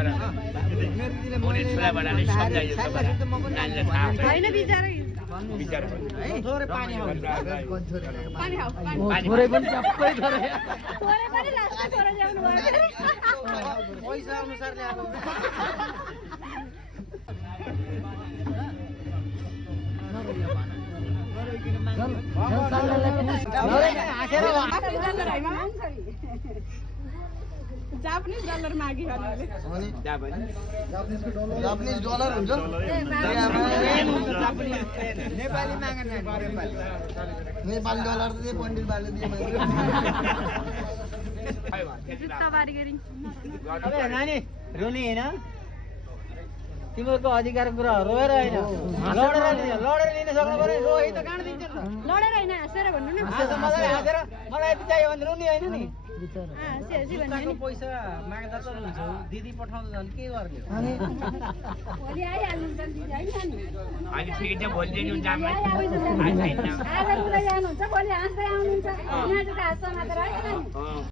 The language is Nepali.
उनी छोरा बडाले सम्झाइयो नानीले थाहा होइन बिचारै विचार थोरै पानी आउँछ पानी खाऊ पानी थोरै पनि सबै थोरै थोरै पनि लास्टमा थोरै ल्याउनु भयो पैसा अनुसार ल्याएको जापानिज डलर मागी गर्नुले जापानिज डलर हुन्छ नेपाली मागेन नेपाली डलर त पण्डित बाले दिए जुत्ता बारी गरी अबे नानी रुनी हैन तिमीको अधिकार कुरा रोएर हैन लडेर लिन सक्नु पर्यो रोही त कान दिन्छ नि लडेर हैन हाँसेर भन्नु न मलाई हाँसेर मलाई यति चाहियो भने रुनी हैन नि हाँसी भन्नु पैसा माग्दा त हुन्छ दिदी पठाउँदा झन् के गर्ने भोलि आइहाल्नुहुन्छ दिदी हैन नि अनि फेरि चाहिँ भोलि दिनु हुन्छ आज उता जानुहुन्छ भोलि हाँस्दै आउनुहुन्छ यहाँ चाहिँ हाँस्न मात्र आएन नि